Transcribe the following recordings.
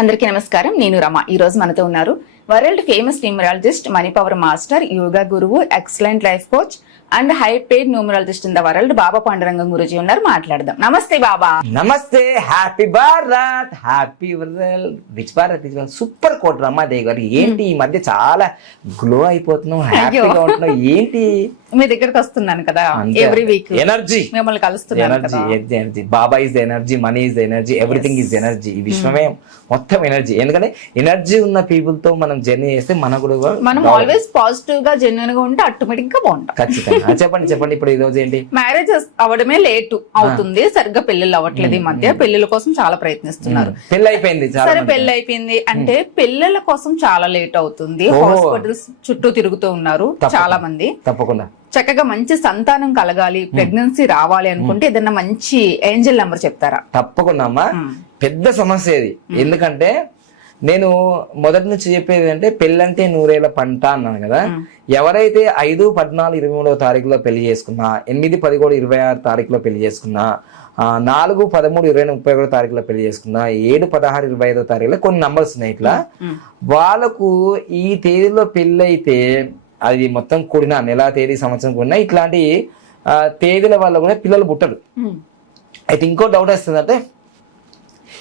అందరికీ నమస్కారం. నేను రమ. ఈ రోజు మనతో ఉన్నారు world famous numerologist, money power master, yoga గురువు, excellent life coach and high paid numerologist in the world Baba Pandurangam Guruji ఉన్నారు. మాట్లాడదాం. నమస్తే బాబా. నమస్తే. Happy Bharat, happy world, rich Bharat. Super quote Ramadevi garu. ఏంటి ఈ మధ్య చాలా గ్లో అయిపోతున్నావు, హ్యాపీగా ఉంటున్నావు, ఏంటి? మీ దగ్గరకు వస్తున్నాను కదా ఎవ్రీ వీక్, ఎనర్జీ మిమ్మల్ని కలుస్తున్నాను. Energy. Baba is energy, money is energy, everything is energy. ఈ విశ్వమే మొత్తం ఎనర్జీ. ఎందుకంటే ఎనర్జీ ఉన్న పీపుల్ తో మనం జర్నీ చేస్తే మనం ఆల్వేస్ పాజిటివ్ గా జెన్యున్ గా ఉంటే ఆటోమేటిక్ గా బాగుంటాం. ఖచ్చితంగా. చెప్పండి ఇప్పుడు ఈ రోజు ఏంటి? మ్యారేజ్ అవడమే లేట్ అవుతుంది, సరిగ్గా పెళ్లిళ్ళు అవ్వట్లేదు. ఈ మధ్య పెళ్లిళ్ళ కోసం చాలా ప్రయత్నిస్తున్నారు. పెళ్లి అయిపోయింది, సరే పెళ్లి అయిపోయింది అంటే పెళ్లిళ్ళ కోసం చాలా లేట్ అవుతుంది. హాస్పిటల్స్ చుట్టూ తిరుగుతూ ఉన్నారు చాలా మంది. తప్పకుండా చక్కగా మంచి సంతానం కలగాలి, ప్రెగ్నెన్సీ రావాలి అనుకుంటే ఏదన్నా మంచి ఏంజల్ నెంబర్ చెప్తారా? తప్పకుండా అమ్మా. పెద్ద సమస్య ఇది. ఎందుకంటే నేను మొదటి నుంచి చెప్పేది అంటే పెళ్ళంటే నూరేళ్ల పంట అన్నాను కదా. ఎవరైతే 5, 14, 23వ తారీఖులో పెళ్లి చేసుకున్నా, 8, 11, 26 తారీఖులో పెళ్లి చేసుకున్నా, 4, 13, 20, 31 తారీఖులో పెళ్లి చేసుకున్నా, 7, 16, 25వ తారీఖులో కొన్ని నంబర్స్ ఉన్నాయి. ఇట్లా వాళ్ళకు ఈ తేదీలో పెళ్లి అయితే అది మొత్తం కూడిన నెల, తేదీ, సంవత్సరం కూడిన ఇట్లాంటి తేదీల వల్ల కూడా పిల్లలు పుట్టరు. అయితే ఇంకో డౌట్ వస్తుంది అంటే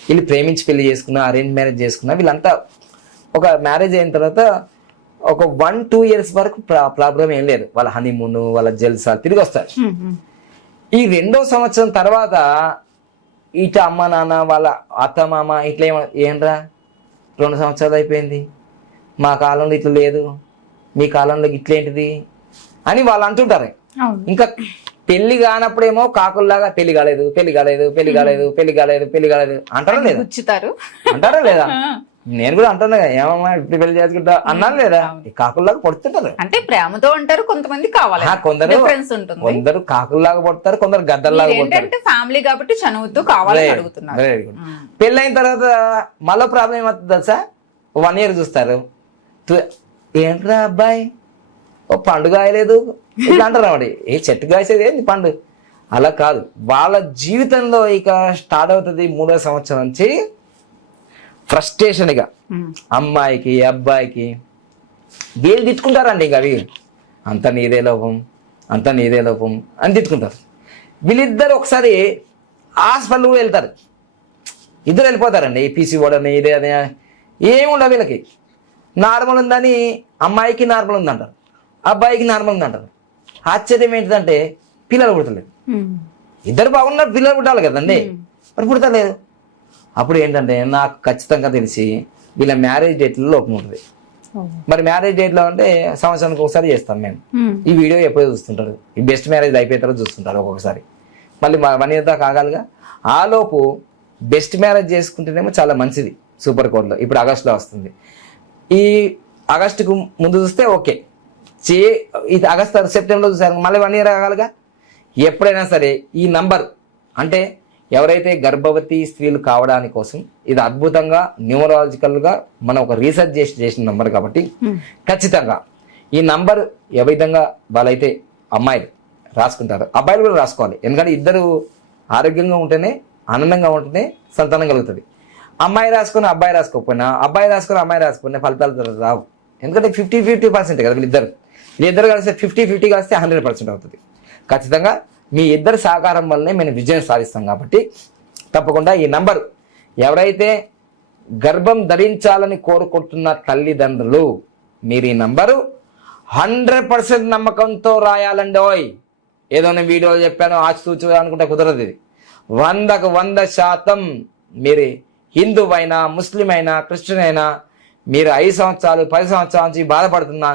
వీళ్ళు ప్రేమించి పెళ్లి చేసుకున్నా, అరేంజ్ మ్యారేజ్ చేసుకున్నా, వీళ్ళంతా ఒక మ్యారేజ్ అయిన తర్వాత ఒక 1-2 ఇయర్స్ వరకు ప్రాబ్లం ఏం లేదు. వాళ్ళ హనీమూన్, వాళ్ళ జల్సా తిరిగి వస్తారు. ఈ 2వ సంవత్సరం తర్వాత ఇట అమ్మ నాన్న, వాళ్ళ అత్త మామ ఇట్లా ఏంట్రా 2 సంవత్సరాలు అయిపోయింది, మా కాలంలో ఇట్లా లేదు, మీ కాలంలో ఇట్లేంటిది అని వాళ్ళు అంటుంటారు. ఇంకా పెళ్లి కానప్పుడేమో కాకుల్లాగా పెళ్లి కాలేదు, పెళ్లి కాలేదు, పెళ్లి కాలేదు, పెళ్లి కాలేదు, పెళ్లి కాలేదు అంటారా లేదా? అంటారా లేదా? నేను కూడా అంటున్నా కదా, ఏమమ్మా ఇప్పుడు పెళ్లి చేసుకుంటా అన్నాను లేదా? కాకుల్లాగా పడుతుంటారు. అంటే ప్రేమతో అంటారు, కొంతమంది కావాలి, కొందరు కాకుల్లాగా పడతారు, కొందరు గద్దల్లాగా పడతారు. ఫ్యామిలీ కాబట్టి చనువుతూ కావాలని అడుగుతున్నారు. పెళ్ళైన తర్వాత మళ్ళీ ప్రాబ్లం ఏమవుతుంది తెలుసా? 1 ఇయర్ చూస్తారు. ఏంట్రా అబ్బాయి ఓ పండు కాయలేదు ఇట్లా అంటారు అన్నమాట. ఏ చెట్టు కాసేది ఏంది పండు? అలా కాదు. వాళ్ళ జీవితంలో ఇక స్టార్ట్ అవుతుంది 3వ సంవత్సరం నుంచి ఫ్రస్ట్రేషన్. ఇక అమ్మాయికి అబ్బాయికి వీళ్ళు తిట్టుకుంటారండి. ఇక అవి అంత నీదే లోపం, అంత నీదే లోపం అని తిట్టుకుంటారు. వీళ్ళిద్దరు ఒకసారి హాస్పిటల్ కూడా వెళ్తారు. ఇద్దరు వెళ్ళిపోతారండి. పీసీ ఓడని ఇదే అదే ఏముండవు వీళ్ళకి. నార్మల్ ఉందని అమ్మాయికి నార్మల్ ఉందంటారు, అబ్బాయికి నార్మల్ ఉందంటారు. ఆశ్చర్యం ఏంటిదంటే పిల్లలు పుడతలేదు. ఇద్దరు బాగున్నారు, పిల్లలు పుట్టాలి కదండి, మరి పుడతలేదు. అప్పుడు ఏంటంటే నాకు ఖచ్చితంగా తెలిసి వీళ్ళ మ్యారేజ్ డేట్లో లోపం ఉంటుంది. మరి మ్యారేజ్ డేట్లో అంటే సంవత్సరానికి ఒకసారి చేస్తాం మేము. ఈ వీడియో ఎప్పుడో చూస్తుంటారు. ఈ బెస్ట్ మ్యారేజ్ అయిపోయిన తర్వాత చూస్తుంటారు ఒక్కొక్కసారి. మళ్ళీ 1 ఇయర్ దాకా ఆగాలిగా. ఆలోపు బెస్ట్ మ్యారేజ్ చేసుకుంటేనేమో చాలా మంచిది. సూపర్ కోడ్లో ఇప్పుడు ఆగస్టులో వస్తుంది. ఈ ఆగస్టుకు ముందు చూస్తే ఓకే, ఇది ఆగస్టు సెప్టెంబర్లో చూసారు, మళ్ళీ 1 ఇయర్ ఆగాలిగా. ఎప్పుడైనా సరే ఈ నంబర్ అంటే ఎవరైతే గర్భవతి స్త్రీలు కావడానికి కోసం ఇది అద్భుతంగా న్యూమరాలజికల్గా మనం ఒక రీసెర్చ్ చేసిన నంబర్ కాబట్టి ఖచ్చితంగా ఈ నంబర్ ఏ విధంగా వాళ్ళైతే అమ్మాయిలు రాసుకుంటారు, అబ్బాయిలు కూడా రాసుకోవాలి. ఎందుకంటే ఇద్దరు ఆరోగ్యంగా ఉంటేనే, ఆనందంగా ఉంటేనే సంతానం కలుగుతుంది. అమ్మాయి రాసుకుని అబ్బాయి రాసుకోకపోయినా, అబ్బాయి రాసుకుని అమ్మాయి రాసుకోకపోయినా ఫలితాలు రావు. ఎందుకంటే 50-50% కదా వీళ్ళిద్దరు కలిస్తే 50-50 కలిస్తే 100% అవుతుంది. ఖచ్చితంగా మీ ఇద్దరు సహకారం వల్లనే మేము విజయం సాధిస్తాం. కాబట్టి తప్పకుండా ఈ నంబర్ ఎవరైతే గర్భం ధరించాలని కోరుకుంటున్న తల్లిదండ్రులు మీరు ఈ నంబరు 100% నమ్మకంతో రాయాలండి. ఓయ్ ఏదో నేను వీడియోలో చెప్పాను ఆచితూచు అనుకుంటే కుదరదు. ఇది 100కు 100% మీరు హిందూ అయినా, ముస్లిం అయినా, క్రిస్టియన్ అయినా, మీరు 5 సంవత్సరాలు 10 సంవత్సరాల నుంచి బాధపడుతున్నా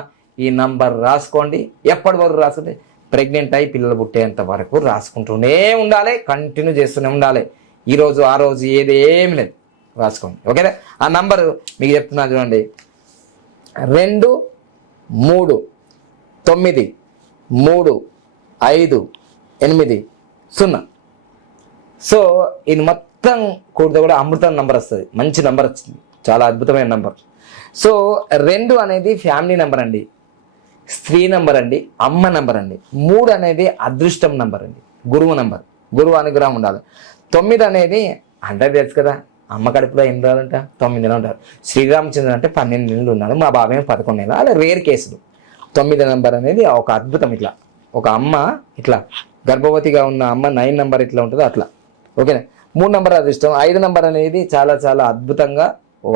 ఈ నంబర్ రాసుకోండి. ఎప్పటి వరకు రాసుకోండి? ప్రెగ్నెంట్ అయి పిల్లలు పుట్టేంత వరకు రాసుకుంటూనే ఉండాలి, కంటిన్యూ చేస్తూనే ఉండాలి. ఈరోజు ఆ రోజు ఏమి లేదు, రాసుకోండి. ఓకేనా? ఆ నంబర్ మీకు చెప్తున్నా చూడండి, 2, 3, 9, 3, 5, 8, 0. సో ఇది మొత్తం కూడితే కూడా అమృతం నంబర్ వస్తుంది. మంచి నంబర్ వచ్చింది, చాలా అద్భుతమైన నంబర్. సో 2 అనేది ఫ్యామిలీ నెంబర్ అండి, స్త్రీ నంబర్ అండి, అమ్మ నంబర్ అండి. 3 అనేది అదృష్టం నంబర్ అండి, గురువు నంబర్, గురువు అనుగ్రహం ఉండాలి. 9 అనేది అంటే తెలుసు కదా అమ్మ కడుపులో 8 నెలలు అంట 9 నెలలు ఉంటారు. శ్రీరామచంద్రుడు అంటే 12 నెలలు ఉన్నాడు, మా బాబాయ్ 11 నెలలు. అలా రేర్ కేసులు. 9 నెంబర్ అనేది ఒక అద్భుతం. ఇట్లా ఒక అమ్మ ఇట్లా గర్భవతిగా ఉన్న అమ్మ 9 నెంబర్ ఇట్లా ఉంటుంది అట్లా. ఓకేనా. 3 నెంబర్ అదృష్టం. 5 నెంబర్ అనేది చాలా చాలా అద్భుతంగా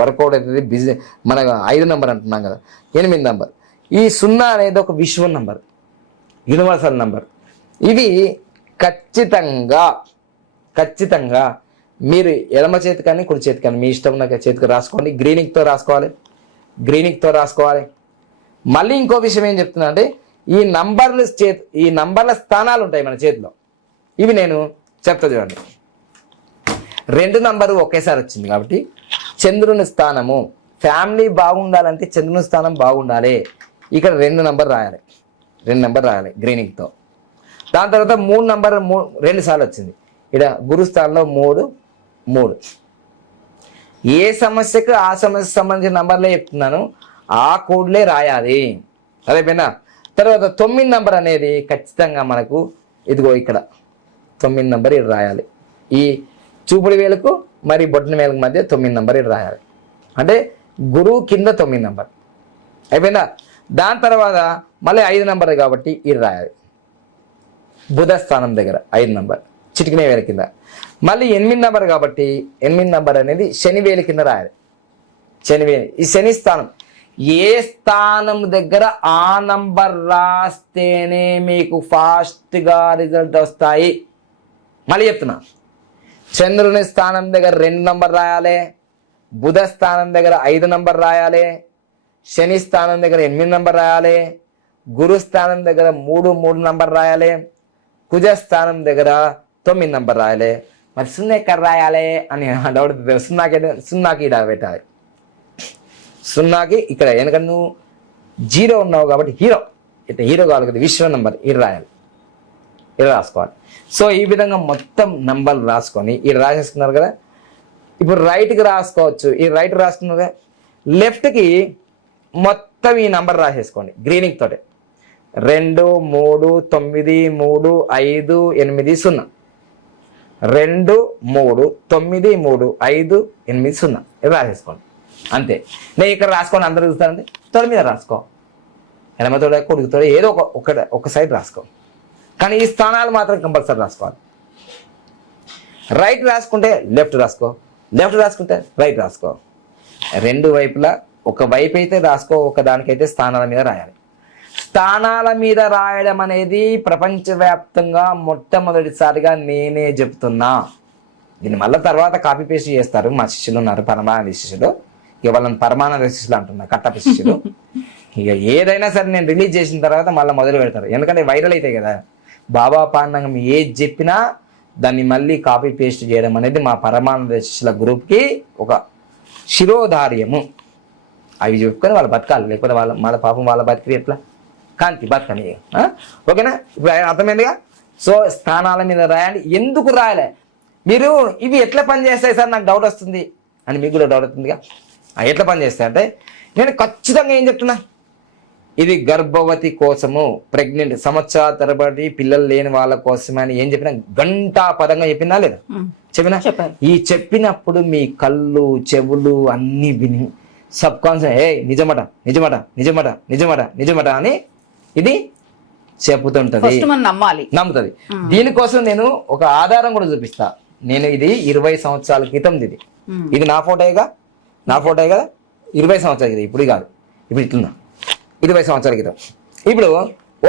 వర్కౌట్ అవుతుంది. బిజినెస్ మన 5 నెంబర్ అంటున్నాం కదా. 8 నెంబర్. ఈ 0 అనేది ఒక విశ్వం నంబర్, యూనివర్సల్ నంబర్. ఇవి ఖచ్చితంగా మీరు ఎడమ చేతి కానీ కుడి చేతి కానీ మీ ఇష్టం ఉన్న చేతికి రాసుకోండి. గ్రీనింగ్తో రాసుకోవాలి. మళ్ళీ ఇంకో విషయం ఏం చెప్తున్నా అంటే ఈ నంబర్ల స్థానాలు ఉంటాయి మన చేతిలో. ఇవి నేను చెప్తా చూడండి. 2 నంబరు ఒకేసారి వచ్చింది కాబట్టి చంద్రుని స్థానము, ఫ్యామిలీ బాగుండాలంటే చంద్రుని స్థానం బాగుండాలి. ఇక్కడ 2 నంబర్ రాయాలి, 2 నంబర్ రాయాలి గ్రీనింగ్తో. దాని తర్వాత 3 నంబర్ 2 సార్లు వచ్చింది. ఇక్కడ గురుస్థానంలో 3. ఏ సమస్యకు ఆ సమస్యకు సంబంధించిన నంబర్లే చెప్తున్నాను, ఆ కోడ్లే రాయాలి. అదేపోయినా తర్వాత 9 నంబర్ అనేది ఖచ్చితంగా మనకు ఇదిగో ఇక్కడ 9 నంబర్ ఇది రాయాలి. ఈ చూపుడు వేలకు మరి బొట్టన వేలకు మధ్య 9 నంబర్ ఇది రాయాలి. అంటే గురువు కింద 9 నంబర్ అయిపోయిందా. దాని తర్వాత మళ్ళీ 5 నంబర్ కాబట్టి ఇది రాయాలి. బుధ స్థానం దగ్గర 5 నంబర్ చిటికిన వేల కింద. మళ్ళీ 8 నంబర్ కాబట్టి 8 నంబర్ అనేది శని వేలు కింద రాయాలి. శని వేలు ఈ శని స్థానం, ఏ స్థానం దగ్గర ఆ నంబర్ రాస్తేనే మీకు ఫాస్ట్గా రిజల్ట్ వస్తాయి. మళ్ళీ చెప్తున్నా, చంద్రుని స్థానం దగ్గర 2 నంబర్ రాయాలి, బుధ స్థానం దగ్గర 5 నంబర్ రాయాలి, శని స్థానం దగ్గర 8 నంబర్ రాయాలి, గురు స్థానం దగ్గర 3 నంబర్ రాయాలి, కుజ స్థానం దగ్గర 9 నంబర్ రాయాలి. మరి 0 ఎక్కడ రాయాలి అని డౌట్. 0కి ఇక్కడ పెట్టాలి. 0కి ఇక్కడ, ఎందుకంటే నువ్వు 0 ఉన్నావు కాబట్టి హీరో కావాలి కదా, విశ్వ నంబర్ ఇది రాయాలి, ఇది రాసుకోవాలి. సో ఈ విధంగా మొత్తం నంబర్లు రాసుకొని ఇది రాసేసుకున్నారు కదా. ఇప్పుడు రైట్కి రాసుకోవచ్చు. ఈ రైట్ రాసుకున్నారు కదా, లెఫ్ట్కి మొత్తం ఈ నంబర్ రాసేసుకోండి గ్రీనింగ్ తోటి. 2 3 9 3 5 8 0. 2 3 9 3 5 8 0 ఇది రాసేసుకోండి. అంతే. నేను ఇక్కడ రాసుకోండి, అందరూ చూస్తానండి. తొడ మీద రాసుకో, ఎడమతోడ కొడుకుతోడ ఏదో ఒక సైడ్ రాసుకో. కానీ ఈ స్థానాలు మాత్రం కంపల్సరీ రాసుకోవాలి. రైట్ రాసుకుంటే లెఫ్ట్ రాసుకో, లెఫ్ట్ రాసుకుంటే రైట్ రాసుకో. 2 వైపులా ఒక వైపు అయితే రాసుకో, ఒక దానికైతే స్థానాల మీద రాయాలి. స్థానాల మీద రాయడం అనేది ప్రపంచవ్యాప్తంగా మొట్టమొదటిసారిగా నేనే చెప్తున్నా. దీన్ని మళ్ళీ తర్వాత కాపీ పేస్ట్ చేస్తారు. మా శిష్యులు ఉన్నారు, పరమానంద శిష్యులు. ఇక వాళ్ళని పరమానంద శిష్యులు అంటున్నా, కట్టప శిష్యులు. ఇక ఏదైనా సరే నేను రిలీజ్ చేసిన తర్వాత మళ్ళీ మొదలు పెడతారు, ఎందుకంటే వైరల్ అవుతాయి కదా. బాబా పాండంగం ఏది చెప్పినా దాన్ని మళ్ళీ కాపీ పేస్ట్ చేయడం అనేది మా పరమానంద శిష్యుల గ్రూప్కి ఒక శిరోధార్యము. అవి చెప్పుకొని వాళ్ళు బతకాలి, లేకపోతే వాళ్ళ పాపం వాళ్ళ బతికి ఎట్లా కాంతి బతకని. ఓకేనా, ఇప్పుడు అర్థమైందిగా. సో స్థానాల మీద రాయాలి. ఎందుకు రాయాలి? మీరు ఇవి ఎట్లా పనిచేస్తాయి సార్, నాకు డౌట్ వస్తుంది అని మీకు కూడా డౌట్ అవుతుందిగా. ఎట్లా పనిచేస్తాయి అంటే నేను ఖచ్చితంగా ఏం చెప్తున్నా, ఇది గర్భవతి కోసము, ప్రెగ్నెంట్ సంవత్సరాల తరబడి పిల్లలు లేని వాళ్ళ కోసమే అని ఏం చెప్పినా గంటా పదంగా చెప్పినా లేదా చెప్పినా. ఈ చెప్పినప్పుడు మీ కళ్ళు చెవులు అన్ని విని సబ్ కాన్షియస్ నిజమట నిజమట నిజమట నిజమట నిజమట అని ఇది చెప్పుతుంటది, నమ్ముతుంది. దీనికోసం నేను ఒక ఆధారం కూడా చూపిస్తా. నేను ఇది 20 సంవత్సరాల క్రితం ఇది నా ఫోటోగా 20 సంవత్సరాల క్రితం, ఇప్పుడు కాదు, ఇప్పుడు ఇట్లున్నా 20 సంవత్సరాల క్రితం. ఇప్పుడు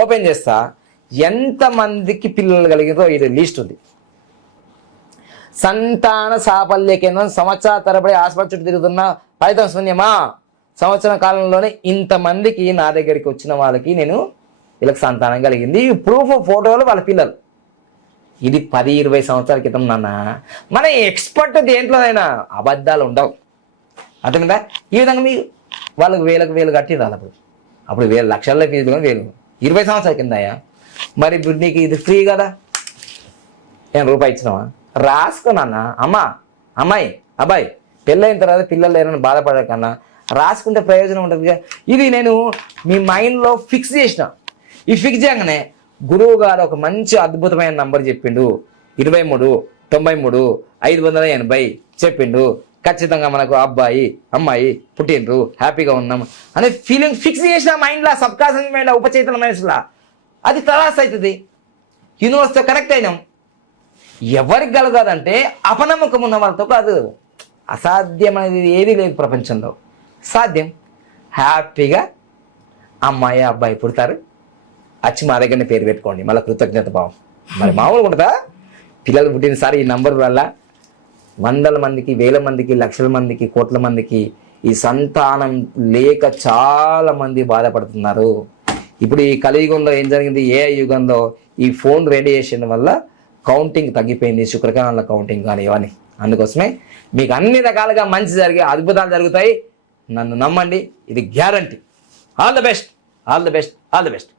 ఓపెన్ చేస్తా, ఎంతమందికి పిల్లలు కలిగిందో ఇది లిస్ట్ ఉంది. సంతాన సాఫల్య కేంద్రం సంవత్సరాల తరబడి ఆసుపత్రి చుట్టూ తిరుగుతున్న ఫలితం శూన్యమా. సంవత్సరం కాలంలోనే ఇంతమందికి నా దగ్గరికి వచ్చిన వాళ్ళకి నేను వీళ్ళకి సంతానం కలిగింది. ప్రూఫ్ ఫోటోలు వాళ్ళ పిల్లలు. ఇది 10-20 సంవత్సరాల క్రితం నాన్న. మన ఎక్స్పర్ట్ దేంట్లోనైనా అబద్ధాలు ఉండవు, అర్థమైందా. ఈ విధంగా మీరు వాళ్ళకి వేలకు కట్టి రాదు. అప్పుడు లక్షల్లో ఫీజులు కానీ 20 సంవత్సరాల కిందయా. మరి ఇప్పుడు నీకు ఇది ఫ్రీ కదా, నేను రూపాయి ఇచ్చినావా? రాసుకో నాన్న. అమ్మాయి అబ్బాయి పెళ్ళైన తర్వాత పిల్లలు లేరని బాధపడకన్నా రాసుకుంటే ప్రయోజనం ఉంటుంది. ఇది నేను మీ మైండ్లో ఫిక్స్ చేసిన. ఈ ఫిక్స్ చేయగానే గురువు గారు ఒక మంచి అద్భుతమైన నంబర్ చెప్పిండు, 23 93 580 చెప్పిండు. ఖచ్చితంగా మనకు అబ్బాయి అమ్మాయి పుట్టినరు హ్యాపీగా ఉన్నాం అనే ఫీలింగ్ ఫిక్స్ చేసిన మైండ్లో సబ్కాన్షియస్ మైండ్లో ఉపచేతన మనసులో అది తలాస్ అవుతుంది. యూనివర్స్తో కనెక్ట్ అయినాం. ఎవరికి కలగదంటే అపనమ్మకం ఉన్న వాళ్ళతో కాదు. అసాధ్యం అనేది ఏది లేదు ప్రపంచంలో, సాధ్యం. హ్యాపీగా అమ్మాయి అబ్బాయి పుడతారు, వచ్చి మా దగ్గరనే పేరు పెట్టుకోండి, మళ్ళీ కృతజ్ఞత భావం. మరి మామూలుగా ఉంటుందా? పిల్లలు పుట్టినసారి ఈ నంబర్ వల్ల వందల మందికి, వేల మందికి, లక్షల మందికి, కోట్ల మందికి ఈ సంతానం లేక చాలా మంది బాధపడుతున్నారు. ఇప్పుడు ఈ కలియుగంలో ఏం జరిగింది, ఏ యుగంలో ఈ ఫోన్ రేడియేషన్ వల్ల కౌంటింగ్ తగ్గిపోయింది, శుక్రకణాల కౌంటింగ్ కానీ ఇవన్నీ. అందుకోసమే మీకు అన్ని రకాలుగా మంచి జరిగే అద్భుతాలు జరుగుతాయి. నన్ను నమ్మండి, ఇది guarantee. All the best, all the best, all the best.